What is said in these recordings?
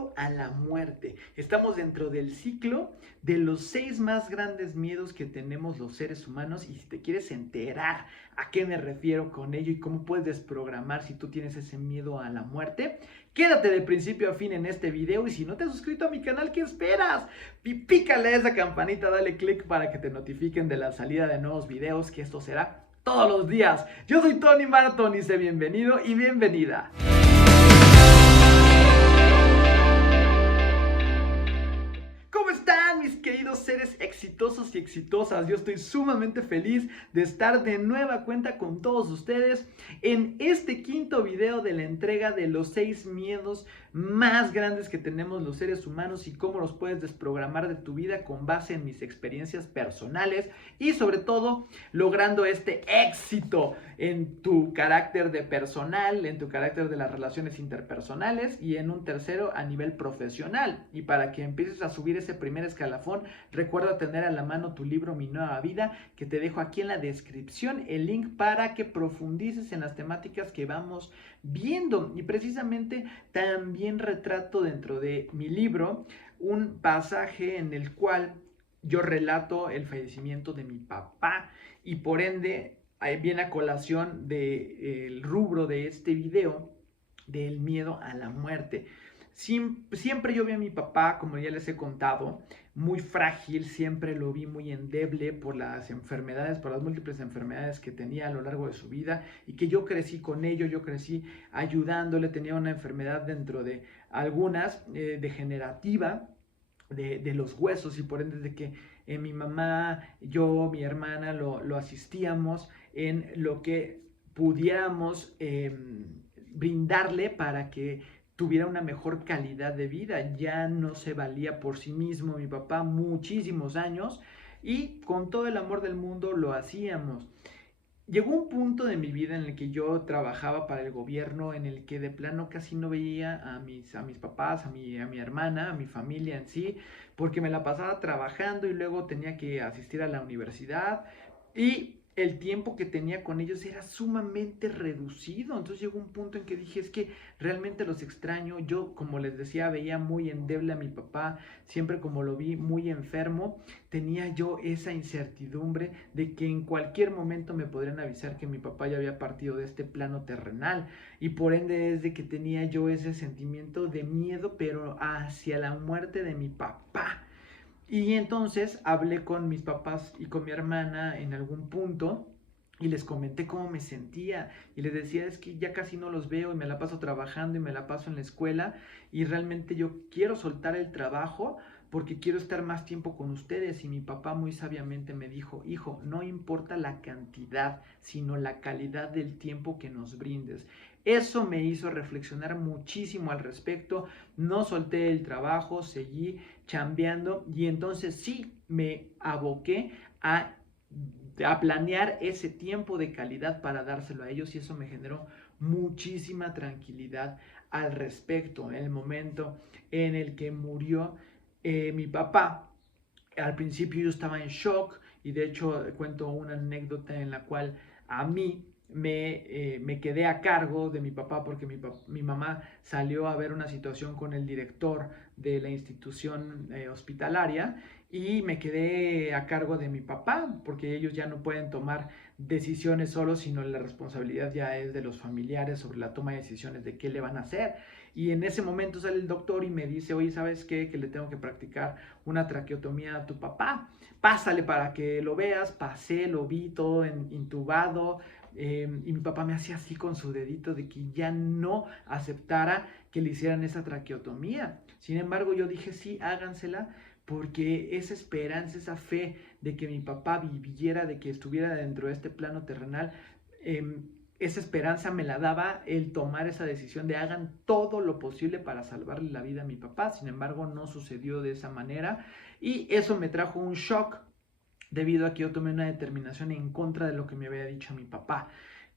miedo a la muerte. Estamos dentro del ciclo de los 6 más grandes miedos que tenemos los seres humanos, y si te quieres enterar a qué me refiero con ello y cómo puedes desprogramar si tú tienes ese miedo a la muerte, quédate de principio a fin en este video. Y si no te has suscrito a mi canal, ¿qué esperas? Pícale a esa campanita, dale click para que te notifiquen de la salida de nuevos videos, que esto será todos los días. Yo soy Tony Marathon y sé bienvenido y bienvenida. ¿Cómo están mis queridos seres exitosos y exitosas? Yo estoy sumamente feliz de estar de nueva cuenta con todos ustedes en este quinto video de la entrega de los 6 miedos más grandes que tenemos los seres humanos y cómo los puedes desprogramar de tu vida con base en mis experiencias personales y sobre todo logrando este éxito en tu carácter de personal, en tu carácter de las relaciones interpersonales y en un tercero a nivel profesional. Y para que empieces a subir ese primer escalafón, recuerda tener a la mano tu libro Mi Nueva Vida, que te dejo aquí en la descripción el link para que profundices en las temáticas que vamos viendo. Y precisamente también retrato dentro de mi libro un pasaje en el cual yo relato el fallecimiento de mi papá, y por ende viene a colación del rubro de este video del miedo a la muerte. Siempre yo vi a mi papá, como ya les he contado, muy frágil. Siempre lo vi muy endeble por las enfermedades, por las múltiples enfermedades que tenía a lo largo de su vida, y que yo crecí con ello, yo crecí ayudándole. Tenía una enfermedad dentro de algunas degenerativa de los huesos, y por ende de que mi mamá, yo, mi hermana lo asistíamos en lo que pudiéramos brindarle para que tuviera una mejor calidad de vida. Ya no se valía por sí mismo mi papá muchísimos años, y con todo el amor del mundo lo hacíamos. Llegó un punto de mi vida en el que yo trabajaba para el gobierno, en el que de plano casi no veía a mis papás, a mi hermana, a mi familia en sí, porque me la pasaba trabajando y luego tenía que asistir a la universidad, y el tiempo que tenía con ellos era sumamente reducido. Entonces llegó un punto en que dije, es que realmente los extraño. Yo, como les decía, veía muy endeble a mi papá, siempre como lo vi muy enfermo, tenía yo esa incertidumbre de que en cualquier momento me podrían avisar que mi papá ya había partido de este plano terrenal, y por ende es de que tenía yo ese sentimiento de miedo, pero hacia la muerte de mi papá. Y entonces hablé con mis papás y con mi hermana en algún punto, y les comenté cómo me sentía, y les decía, es que ya casi no los veo y me la paso trabajando y me la paso en la escuela, y realmente yo quiero soltar el trabajo porque quiero estar más tiempo con ustedes. Y mi papá muy sabiamente me dijo, hijo, no importa la cantidad, sino la calidad del tiempo que nos brindes. Eso me hizo reflexionar muchísimo al respecto. No solté el trabajo, seguí chambeando, y entonces sí me aboqué a planear ese tiempo de calidad para dárselo a ellos, y eso me generó muchísima tranquilidad al respecto. En el momento en el que murió mi papá, al principio yo estaba en shock, y de hecho cuento una anécdota en la cual a mí me quedé a cargo de mi papá, porque mi mamá salió a ver una situación con el director de la institución hospitalaria, y me quedé a cargo de mi papá, porque ellos ya no pueden tomar decisiones solos, sino la responsabilidad ya es de los familiares sobre la toma de decisiones de qué le van a hacer. Y en ese momento sale el doctor y me dice, oye, ¿sabes qué? Que le tengo que practicar una traqueotomía a tu papá. Pásale para que lo veas. Pasé, lo vi todo intubado, y mi papá me hacía así con su dedito de que ya no aceptara que le hicieran esa traqueotomía. Sin embargo, yo dije, sí, hágansela, porque esa esperanza, esa fe de que mi papá viviera, de que estuviera dentro de este plano terrenal, esa esperanza me la daba el tomar esa decisión de hagan todo lo posible para salvarle la vida a mi papá. Sin embargo, no sucedió de esa manera, y eso me trajo un shock, debido a que yo tomé una determinación en contra de lo que me había dicho mi papá.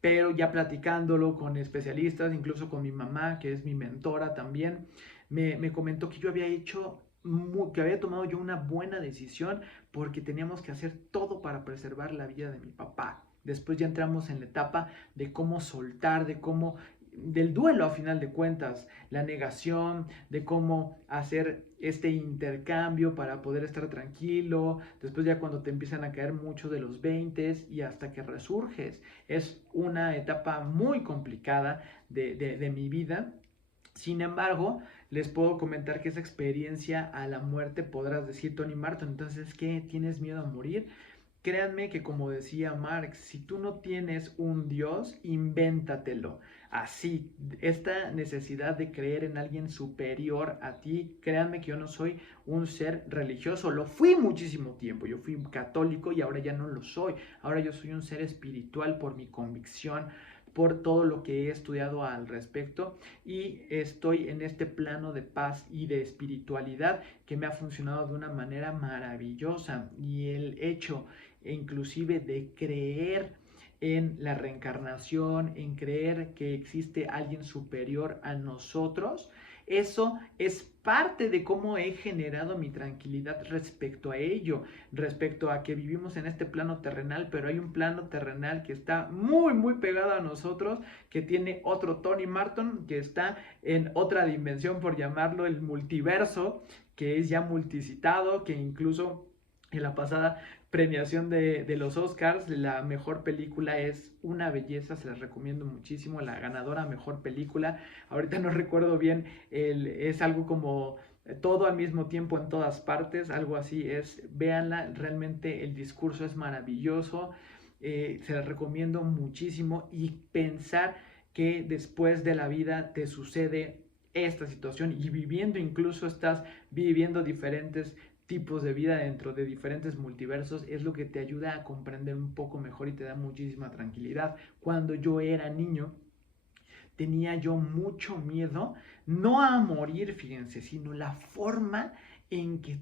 Pero ya platicándolo con especialistas, incluso con mi mamá, que es mi mentora también, me comentó que yo había que había tomado yo una buena decisión, porque teníamos que hacer todo para preservar la vida de mi papá. Después ya entramos en la etapa de cómo soltar, de cómo del duelo a final de cuentas, la negación de cómo hacer este intercambio para poder estar tranquilo, después ya cuando te empiezan a caer mucho de los 20 y hasta que resurges. Es una etapa muy complicada de mi vida. Sin embargo, les puedo comentar que esa experiencia a la muerte podrás decir, Tony Martin, entonces, ¿qué? ¿Tienes miedo a morir? Créanme que como decía Marx, si tú no tienes un Dios, invéntatelo. Así, esta necesidad de creer en alguien superior a ti, créanme que yo no soy un ser religioso, lo fui muchísimo tiempo, yo fui católico y ahora ya no lo soy, ahora yo soy un ser espiritual por mi convicción, por todo lo que he estudiado al respecto y estoy en este plano de paz y de espiritualidad que me ha funcionado de una manera maravillosa y el hecho inclusive de creer en la reencarnación, en creer que existe alguien superior a nosotros, eso es parte de cómo he generado mi tranquilidad respecto a ello, respecto a que vivimos en este plano terrenal, pero hay un plano terrenal que está muy, muy pegado a nosotros, que tiene otro Tony Martin, que está en otra dimensión, por llamarlo el multiverso, que es ya multicitado, que incluso en la pasada premiación de los Oscars, la mejor película es una belleza, se las recomiendo muchísimo, la ganadora mejor película, ahorita no recuerdo bien, es algo como todo al mismo tiempo en todas partes, algo así es, véanla, realmente el discurso es maravilloso, se las recomiendo muchísimo y pensar que después de la vida te sucede esta situación y viviendo incluso estás viviendo diferentes tipos de vida dentro de diferentes multiversos es lo que te ayuda a comprender un poco mejor y te da muchísima tranquilidad. Cuando yo era niño, tenía yo mucho miedo, no a morir, fíjense, sino la forma en que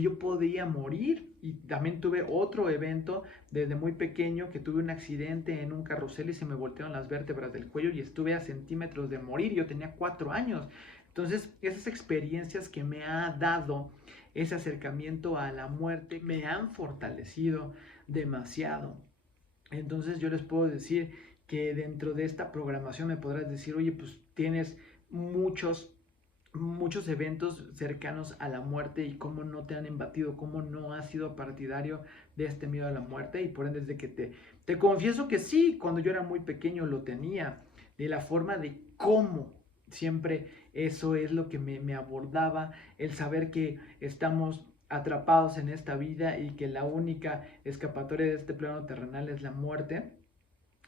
yo podía morir. Y también tuve otro evento desde muy pequeño que tuve un accidente en un carrusel y se me voltearon las vértebras del cuello y estuve a centímetros de morir. Yo tenía 4 años. Entonces, esas experiencias que me ha dado ese acercamiento a la muerte me han fortalecido demasiado. Entonces yo les puedo decir que dentro de esta programación me podrás decir, oye, pues tienes muchos eventos cercanos a la muerte y cómo no te han embatido, cómo no has sido partidario de este miedo a la muerte y por ende desde que te confieso que sí, cuando yo era muy pequeño lo tenía, de la forma de cómo siempre eso es lo que me abordaba, el saber que estamos atrapados en esta vida y que la única escapatoria de este plano terrenal es la muerte.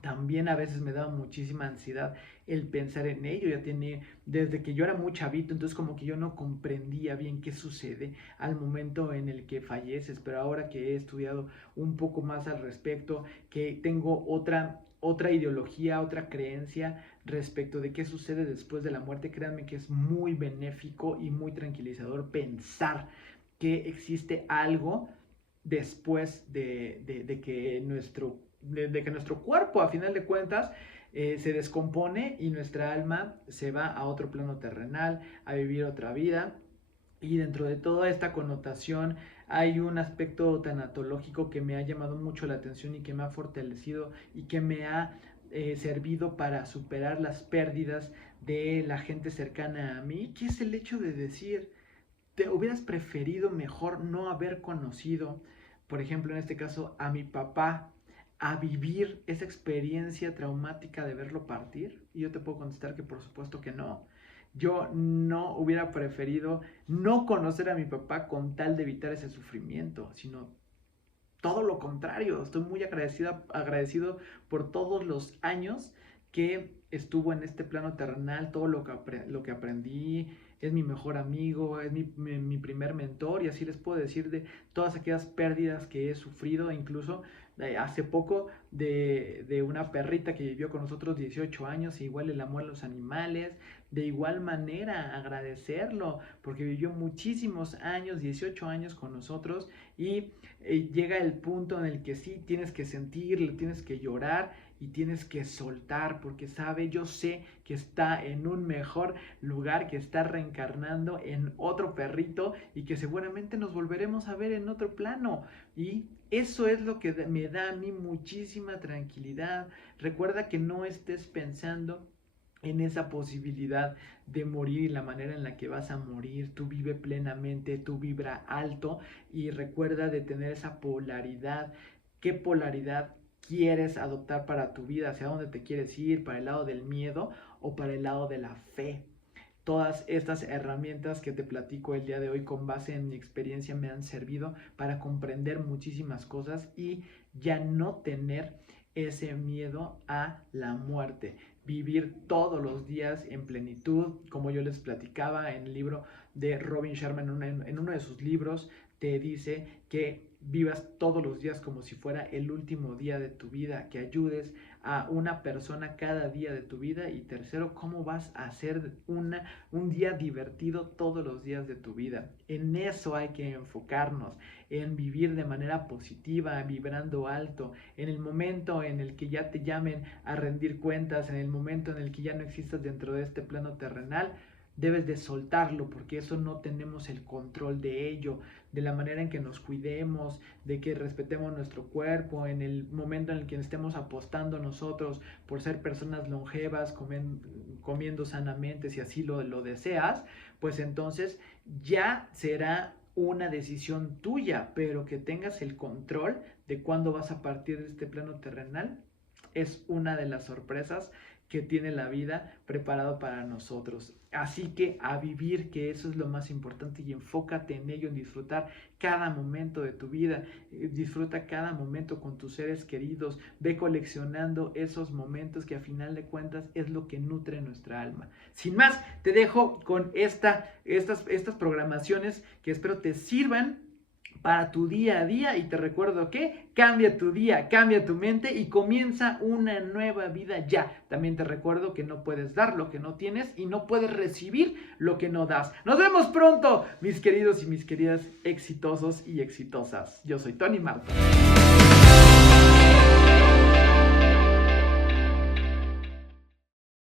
También a veces me daba muchísima ansiedad el pensar en ello, ya tiene desde que yo era muy chavito, entonces como que yo no comprendía bien qué sucede al momento en el que falleces, pero ahora que he estudiado un poco más al respecto, que tengo otra ideología, otra creencia respecto de qué sucede después de la muerte, créanme que es muy benéfico y muy tranquilizador pensar que existe algo después de que nuestro cuerpo, a final de cuentas, se descompone y nuestra alma se va a otro plano terrenal, a vivir otra vida. Y dentro de toda esta connotación hay un aspecto tanatológico que me ha llamado mucho la atención y que me ha fortalecido y que me ha servido para superar las pérdidas de la gente cercana a mí, que es el hecho de decir, te hubieras preferido mejor no haber conocido, por ejemplo, en este caso, a mi papá, a vivir esa experiencia traumática de verlo partir? Y yo te puedo contestar que por supuesto que no. Yo no hubiera preferido no conocer a mi papá con tal de evitar ese sufrimiento, sino todo lo contrario. Estoy muy agradecido por todos los años que estuvo en este plano terrenal, todo lo que aprendí, es mi mejor amigo, es mi primer mentor y así les puedo decir de todas aquellas pérdidas que he sufrido, incluso hace poco de una perrita que vivió con nosotros 18 años, igual el amor a los animales, de igual manera agradecerlo porque vivió muchísimos años, 18 años con nosotros y llega el punto en el que sí tienes que sentir, tienes que llorar y tienes que soltar porque sabe, yo sé que está en un mejor lugar, que está reencarnando en otro perrito y que seguramente nos volveremos a ver en otro plano y eso es lo que me da a mí muchísima tranquilidad. Recuerda que no estés pensando en esa posibilidad de morir y la manera en la que vas a morir. Tú vive plenamente, tú vibra alto y recuerda de tener esa polaridad. ¿Qué polaridad quieres adoptar para tu vida? ¿Hacia dónde te quieres ir? ¿Para el lado del miedo o para el lado de la fe? Todas estas herramientas que te platico el día de hoy con base en mi experiencia me han servido para comprender muchísimas cosas y ya no tener ese miedo a la muerte. Vivir todos los días en plenitud, como yo les platicaba en el libro de Robin Sharma, en uno de sus libros, te dice que vivas todos los días como si fuera el último día de tu vida, que ayudes a una persona cada día de tu vida. Y tercero, cómo vas a hacer un día divertido todos los días de tu vida. En eso hay que enfocarnos, en vivir de manera positiva, vibrando alto. En el momento en el que ya te llamen a rendir cuentas, en el momento en el que ya no existas dentro de este plano terrenal, debes de soltarlo, porque eso no tenemos el control de ello. De la manera en que nos cuidemos, de que respetemos nuestro cuerpo, en el momento en el que estemos apostando nosotros por ser personas longevas, comiendo sanamente, si así lo deseas, pues entonces ya será una decisión tuya, pero que tengas el control de cuándo vas a partir de este plano terrenal es una de las sorpresas que tiene la vida preparado para nosotros. Así que a vivir, que eso es lo más importante, y enfócate en ello, en disfrutar cada momento de tu vida. Disfruta cada momento con tus seres queridos. Ve coleccionando esos momentos que a final de cuentas es lo que nutre nuestra alma. Sin más, te dejo con estas programaciones que espero te sirvan para tu día a día, y te recuerdo que cambia tu día, cambia tu mente y comienza una nueva vida ya. También te recuerdo que no puedes dar lo que no tienes y no puedes recibir lo que no das. Nos vemos pronto, mis queridos y mis queridas exitosos y exitosas. Yo soy Tony Marta.